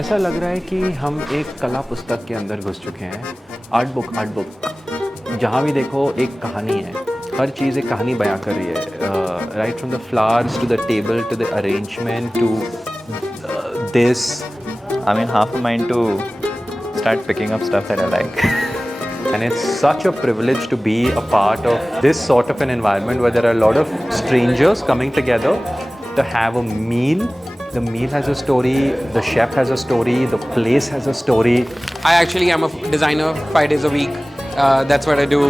ऐसा लग रहा है कि हम एक कला पुस्तक के अंदर घुस चुके हैं। आर्ट बुक जहाँ भी देखो एक कहानी है, हर चीज़ एक कहानी बयां कर रही है। Right from the flowers to the table to the arrangement to this. I mean, half a mind to start picking up stuff that I like. And it's such a privilege to be a part of this sort of an environment where there are a lot of strangers coming together to have a meal. The meal has a story, the chef has a story, the place has a story. I actually am a designer 5 days a week. That's what I do,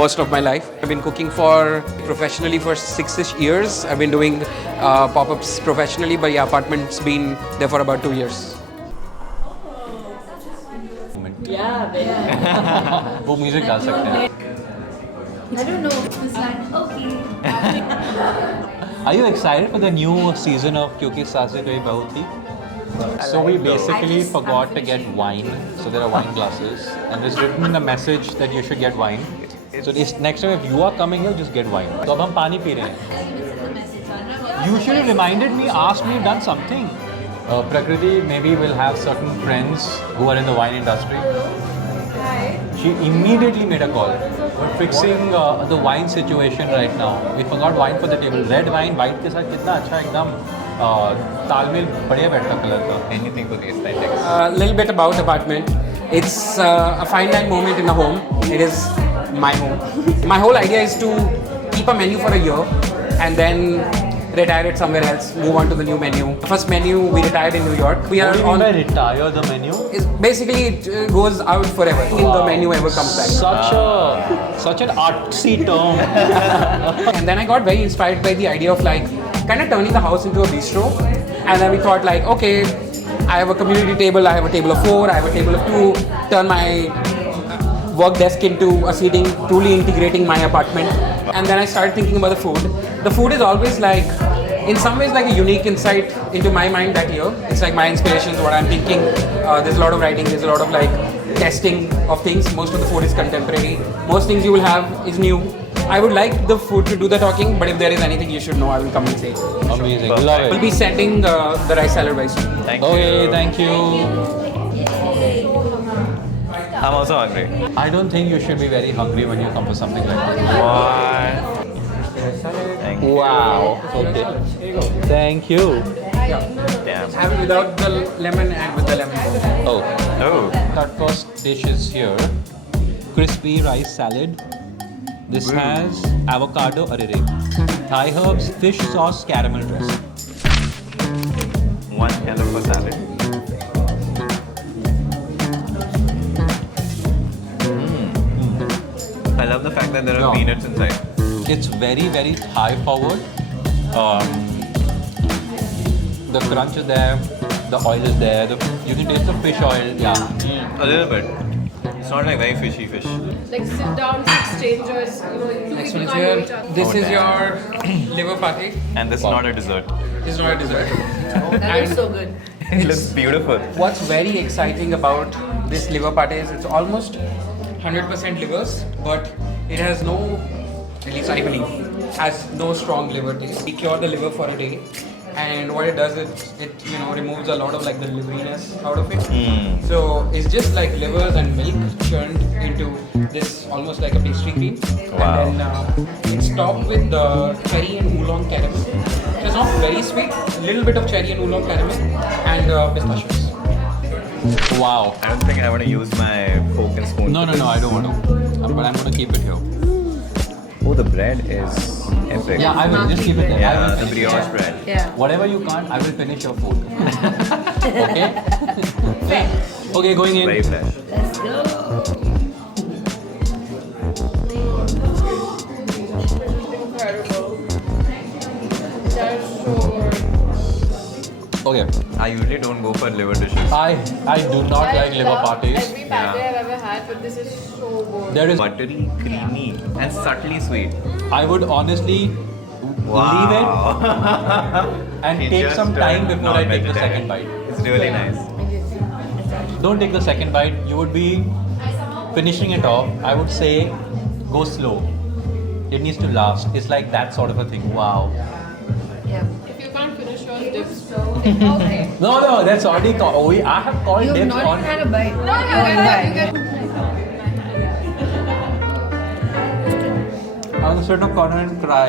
most of my life. I've been cooking professionally for 6-ish years. I've been doing pop-ups professionally, but yeah, apartment's been there for about 2 years. वो music डाल सकते हैं। I don't know this line. Okay. Are you excited for the new season of Kyunki Saasi Gayi Bahu Thi? So we basically forgot to get wine. So there are wine glasses, and there's written in the message that you should get wine. So next time if you are coming here, just get wine. तो अब हम पानी P रहे हैं. You should have reminded me, asked me, done something. Prakriti maybe will have certain friends who are in the wine industry. She immediately made a call. We're fixing the wine situation right now. We forgot wine for the table. Red wine, white के साथ कितना अच्छा एकदम तालमेल बढ़िया बैठता colour का. Anything for the aesthetics. A little bit about apartment. It's a fine line moment in a home. It is my home. My whole idea is to keep a menu for a year and then retire it somewhere else, move on to the new menu. First menu we retired in New York. We are What do you on. mean by retire the menu? Basically, it goes out forever. Wow. The menu ever comes back. Such an artsy term. And then I got very inspired by the idea of kind of turning the house into a bistro. And then we thought okay, I have a community table, I have a table of 4, I have a table of 2. Turn my work desk into a seating, truly integrating my apartment. And then I started thinking about the food. The food is always in some ways a unique insight into my mind that year. It's my inspirations, what I'm thinking. There's a lot of writing, there's a lot of testing of things. Most of the food is contemporary. Most things you will have is new. I would like the food to do the talking, but if there is anything you should know, I will come and say. Amazing. Love it. We'll be setting the rice salad very soon. Thank you. Okay, thank you. I'm also hungry. I don't think you should be very hungry when you come for something like this. What? Thank you. Wow. Okay. Thank you. Damn. Have it without the lemon and with the lemon. Oh. Oh. Our first dish is here. Crispy rice salad. This has avocado arere, Thai herbs, fish sauce, caramel dressing. One hell of a salad. I love the fact that there are Yeah. peanuts inside. It's very, very Thai forward. The crunch is there, the oil is there, you can taste the fish oil. Yeah. A little bit. It's not very fishy fish. Sit down, strangers, two Next people one is can't know here. each other. This Oh, is damn. your liver pate. And this is not a dessert. It's not a dessert. That is so good. It looks beautiful. What's very exciting about this liver pate is it's almost 100% livers, but it has no, at least I believe, has no strong liver taste. We cure the liver for a day, and what it does is it removes a lot of the liveriness out of it. So it's just livers and milk churned into this almost like a pastry cream. Wow. And then it's topped with cherry and oolong caramel. So it's not very sweet, little bit of cherry and oolong caramel and pistachios. Wow. I don't think I want to use my fork and spoon. No, I don't want to. But I'm going to keep it here. Oh, the bread is epic. Yeah, I will just keep it there. I Yeah, will the finish brioche it. bread. Yeah. Whatever you can't, I will finish your food. Okay? Okay, going in. Very fresh. Let's go. Incredible. That is so good. Okay. I usually don't go for liver dishes. I do not like liver love parties. Every patty I've ever had, but this is so good. There is. Buttery, creamy, and subtly sweet. I would honestly leave it and It take just some time turned before I take the non-vegetarian. second bite. It's really nice. Don't take the second bite. You would be finishing it off. I would say go slow. It needs to last. It's like that sort of a thing. Wow. Yeah. If you can't finish yours, those dips. Okay. No, that's already called. Oh, I have called You have dips not on. had a bite. No, you get. I want to sit in a corner and cry.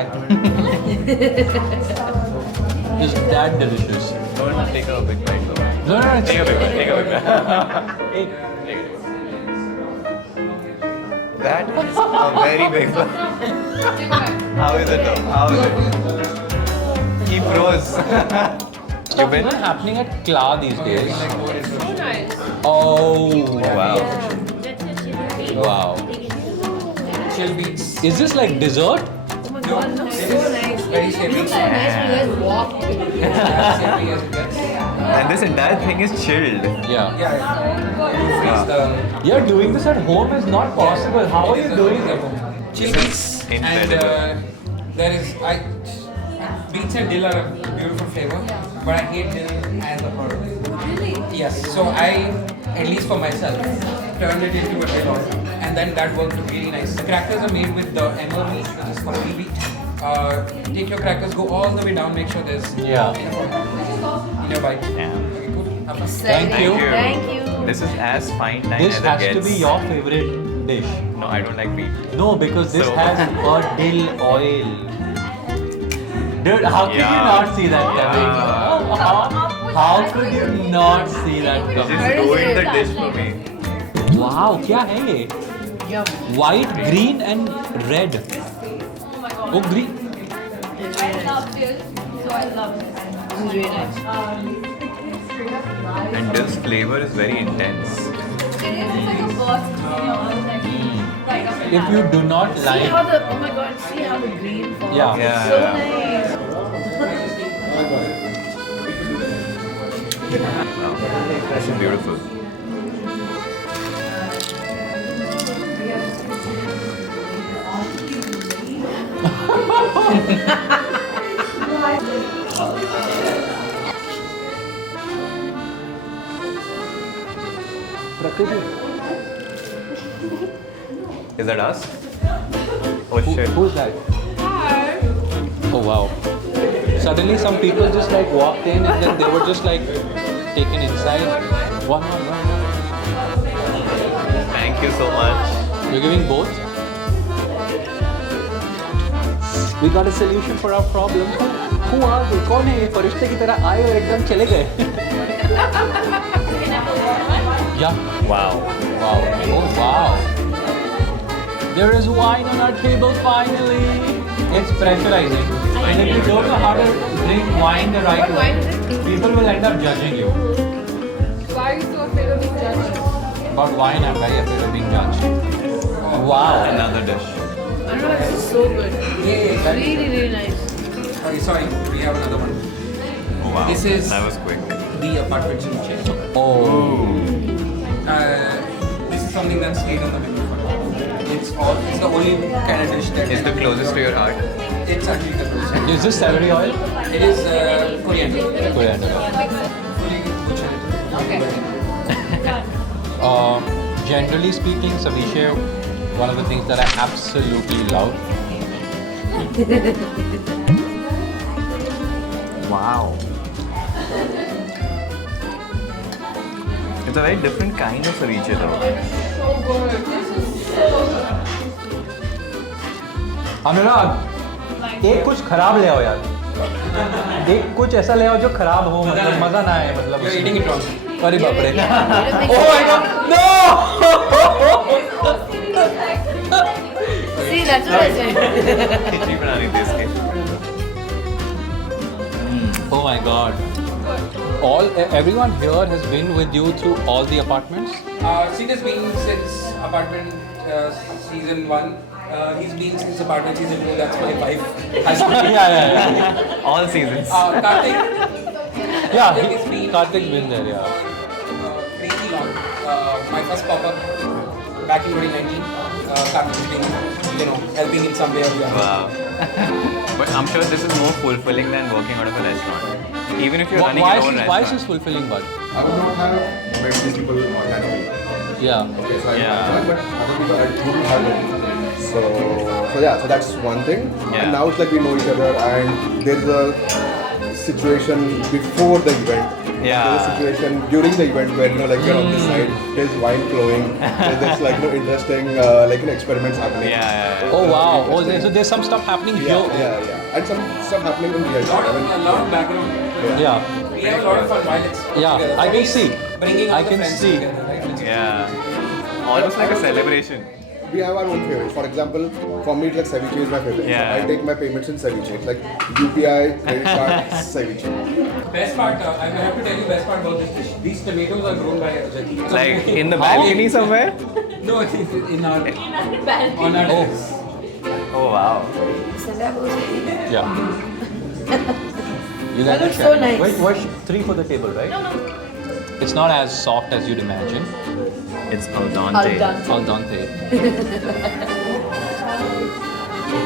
It's that delicious. Don't take a big bite though. No, it's Take a big bite. Take a big bite. Hey, That is a very big one. How is it though? How is it? He froze. Stuff isn't happening at Kla these days. So nice. Oh, Wow. wow. Chill beats. Is this like dessert? Oh my god, it looks so nice. Very It savory. looks so nice when you guys walk. As savory as it gets. And this entire thing is chilled. Yeah. Yeah. You freeze the You're doing this at home is not possible. How are you doing it? chill beets. And Incredible. there is beets and dill are a beautiful flavor, but I hate dill as a herb. Really? Yes. So I, at least for myself, turned it into a dill oil, and then that worked really nice. The crackers are made with the emmer wheat, which is Kashmiri wheat. Take your crackers, go all the way down, make sure there's Yeah. enough oil in your bite. Yeah. Okay, cool. Have fun. Thank you. Thank you. This is as fine dine This as has it gets. to be your favorite dish. No, I don't like beef. No, because this So- has a dill oil. Dude, how could you Yeah. not see that coming? How could you not see that It coming? just ruined the dish for me. Wow, क्या है ये? White, green and red. Oh, green. I love dill, so I love this. This is really nice. And this flavor is very intense. It is like a burst, If you do not See like, how the, oh my god, see how the green falls. Yeah. Yeah. So nice. Wow. This is beautiful. Is that us? Oh shit. who's that? Oh wow. Suddenly some people just like walked in and then they were just like taken inside. One. Thank you so much. You're giving both? We got a solution for our problem. Who are they? कौन है ये फरिश्ते की तरह आए और एकदम चले गए? Yeah. Wow. Wow. Oh wow. There is wine on our table finally. It's pressurizing. And if you don't know how to drink wine the right What wine is way, it? people will end up judging you. Why are you so afraid of being judged? About wine, I'm very afraid of being judged. Wow. Another dish. I don't know, this is so good. Yeah. Really, really nice. Okay, sorry, we have another one. Oh wow. This is- That was quick. The apartment chimney. Oh. This is something that's stayed on the menu for now. It's the only kind of dish that It's the closest to your heart. It's actually the closest. Is this celery oil? It is coriander. Coriander. Fully butchered. Okay. Generally speaking, Savishe, one of the things that I absolutely love. Wow. It's a very different kind of ceviche though. So good. This is so good. अनुराग, एक कुछ खराब ले आओ यार. एक कुछ ऐसा ले आओ जो खराब हो, मतलब मजा ना आए, मतलब. You're eating it wrong. अरे बाप रे. Yeah, Oh my god, no! See, that's what I said. खिचड़ी बनानी थी इसकी. Oh my god. Everyone here has been with you through all the apartments? Sina's been since apartment season 1. He's been since apartment season 2. That's my wife. Yeah. All seasons. Karthik, Yeah, Karthik has been Karthik's been there, yeah. crazy long. My first pop-up back in 2019. Karthik has been, helping in some way or the other. Wow. But I'm sure this is more fulfilling than working out of a restaurant. Even if you're running Why your own is restaurant. this fulfilling, bud? I would not have met these people organically. Yeah. Okay, so I Yeah. joined, but other people I wouldn't have met. So yeah, so that's one thing. Yeah. And now it's like we know each other, and there's a situation before the event. Yeah. There's a situation during the event where like you're on this side, there's wine flowing, there's like interesting experiments happening. Yeah. Oh wow! Oh, so there's some stuff happening Yeah, here. yeah. And some stuff happening in real A lot time. of, a lot of background. Yeah. We have a lot of fun while it's Yeah, together. I For can me, see. Bringing all I the can friends see. together, right? Yeah. Almost like a celebration. We have our own favorites. For example, for me, it's like ceviche is my favorite. Yeah. So I take my payments in ceviche. It's like UPI, credit card, ceviche. Best part, I have to tell you best part about this dish. These tomatoes are grown by Jati. Like in the How? balcony somewhere? No, it's in our on our Oh. terrace. Oh wow. Yeah. You That like looks the so shad? nice. Wait, what? 3 for the table, right? No, no. It's not as soft as you'd imagine. It's al dente. Al dente.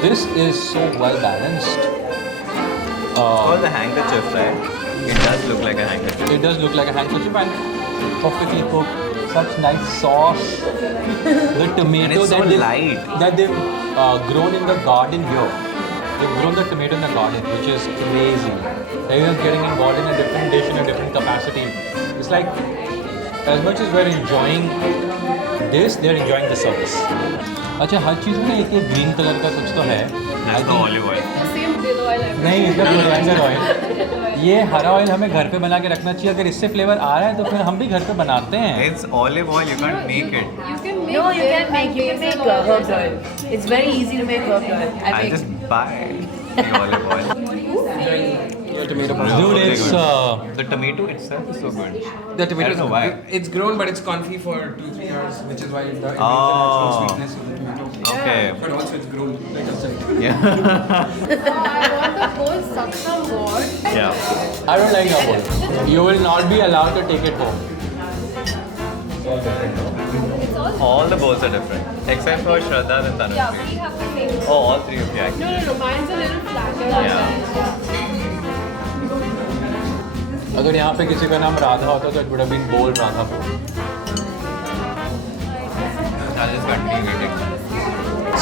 This is so well balanced. It's called the handkerchief, right? It does look like a handkerchief. It does look like a handkerchief and perfectly cooked. Such nice sauce. The tomato And it's so that they've, light. that they've grown in the garden here. They've grown the tomato in the garden, which is crazy. Everyone's getting involved in a different dish in a different capacity. It's like, as much as we're enjoying this, they're enjoying the service. अच्छा हर चीज़ में एक green colour का कुछ तो है. I That's the think- olive oil. The same dill oil I've नहीं इसका coriander oil. ये हरा ऑयल हमें घर पे बना के रखना चाहिए. अगर इससे फ्लेवर आ रहा है तो फिर हम भी घर पे बनाते हैं. It's olive oil. You can't make it. You can make No, you dill can make. and You can make basil oil. herbs oil. It's very easy to make herbs oil. I I'll make. just buy the olive oil. Your tomato pasta. Dude, Really it's good. The tomato itself is so good. The tomato I don't know why. It's grown, but it's confit for 2-3 hours, which is why it makes the Oh. natural sweetness of the tomato. Okay. But also it's grown like outside. Yeah. I want the whole Saksham board. Yeah. I don't like that one. You will not be allowed to take it home. All the bowls are different, except for Shraddha and Tanushree. Yeah, we have the same. Oh, all three of you actually. No, mine's a little flatter. Yeah. अगर यहाँ पे किसी का नाम राधा होता तो it would have been bowl Radha bowl. I'll just continue eating.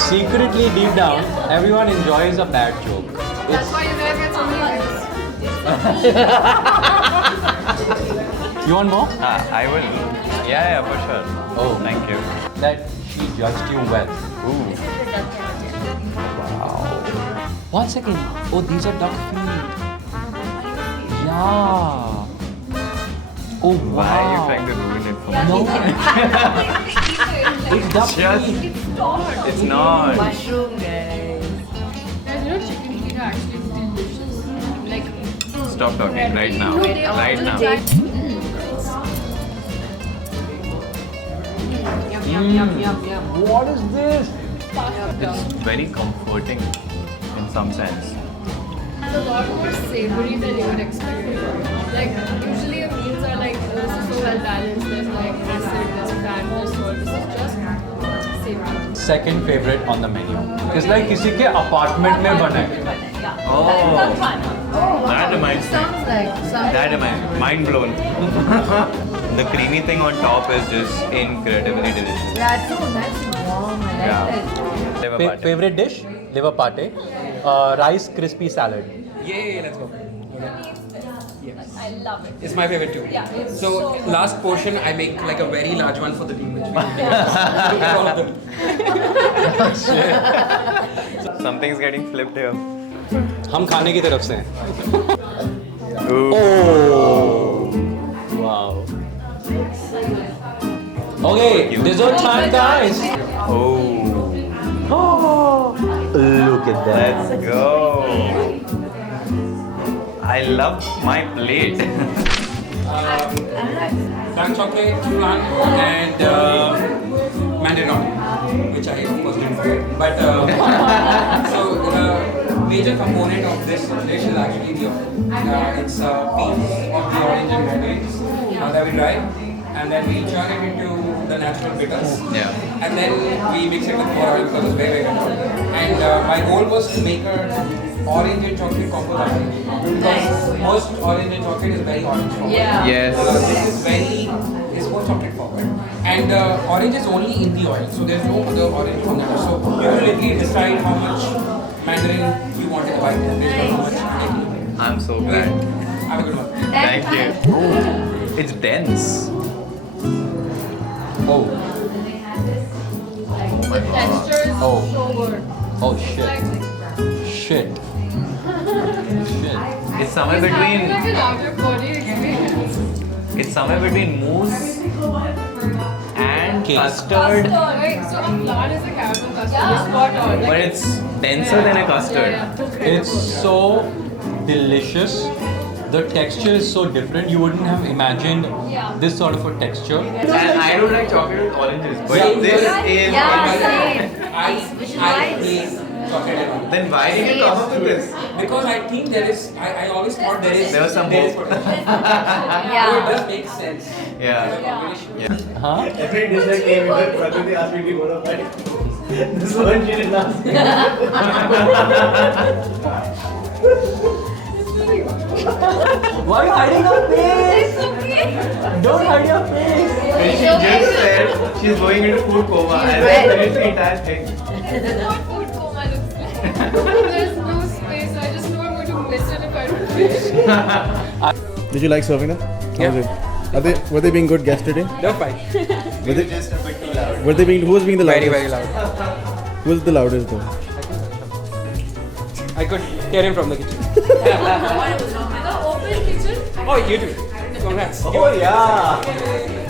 Secretly, deep down, everyone enjoys a bad joke. That's why you guys get so many views. You want more? I will. Yeah, for sure. Oh. Thank you. That she judged you well. Ooh. One second. Oh, these are duck feet. Yeah. Oh, wow. Why are you trying to ruin it for me? No. It's duck Just- feet. It's not. Mushroom, guys. Guys, you know chicken feet are actually delicious. Like, Stop talking right now. No, they are Right now. What is this? It's very comforting in some sense. it's a lot more savory than you would expect. Like, usually your meals are like, oh, this is so well balanced. There's like acid, there's fat, there's salt. This is just savory. Second favorite on the menu. It's like किसी के apartment में बना है. Oh, that reminds me. Sounds like something. That reminds me. Mind blown. The creamy thing on top is just incredibly delicious. Yeah, it's so nice and warm. I like Yeah. that. Liver pate. Favorite dish? Liver pate. Rice crispy salad. Yay, let's go. I love it. It's my favorite too. Yeah, it's So, so good. last portion, I make like a very large one for the team. Which we can all of them. Something's getting flipped here. हम खाने की तरफ से हैं. Ooh. Wow. Okay, dessert time, guys. Oh. Look at that. Let's go. I love my plate. Dark chocolate, flan, and mandarin, which I of course didn't forget. But so the major component of this dish is actually the it's peels of the orange and mandarins that we dry, and then we churn it into the natural bitters. Yeah. And then we mix it with more oil because it's very, very good. And my goal was to make a orange and chocolate combo that way. Because most orange and chocolate is very orange forward. Yeah. Yes. This is very, is more chocolate forward. And orange is only in the oil, so there's no other orange on it. So you will literally decide how much mandarin you want in the bite based on how much making. I'm so glad. Have a good one. Thank you. It's dense. Oh, The texture is Oh. so good. oh Like, shit. It's somewhere it's having between. like an out-of-body experience. It's somewhere between mousse and Cake. custard, Right, so a flan is a caramel custard. It's spot on. but it's denser than a custard. It's so delicious. The texture is so different. You wouldn't have imagined this sort of a texture. And I don't like chocolate with oranges, but this is. Which is nice. hate chocolate and all. Then why did you come up with this? Because I think there is, I always thought There was some there is hope. potential. So it Yeah. does make sense. Yeah. Yeah. Huh? Every dish that came in, Prakriti asked me to go to bed. This one she didn't ask me. Why are you hiding your face? Don't hide your face. When she just said she's going into food coma and right. finished the entire thing. This is what food coma looks like. There's no space. I just know I'm going to miss it if I don't finish. Did you like serving them? How was it? Were they being good guests today? They're fine. Were they, Just a bit too loud. were they being, who was being the loudest? Very, very loud. Who was the loudest though? I could hear him from the kitchen. The open kitchen. Oh, you too. Congrats. Oh yeah.